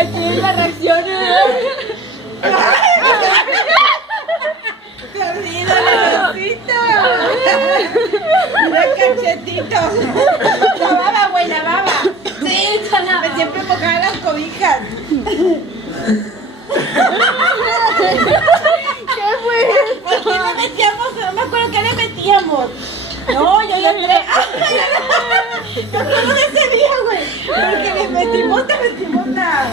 Aquí la reacción. Dormido, Leoncito. Mira cachetitos. La baba, güey, la baba. Sí, con la Me siempre mojaba las cobijas. ¿Qué fue? ¿Por qué le metíamos? No me acuerdo qué le metíamos. No, yo ya entré. Yo acuerdo de ese día, güey. Porque le metimos la...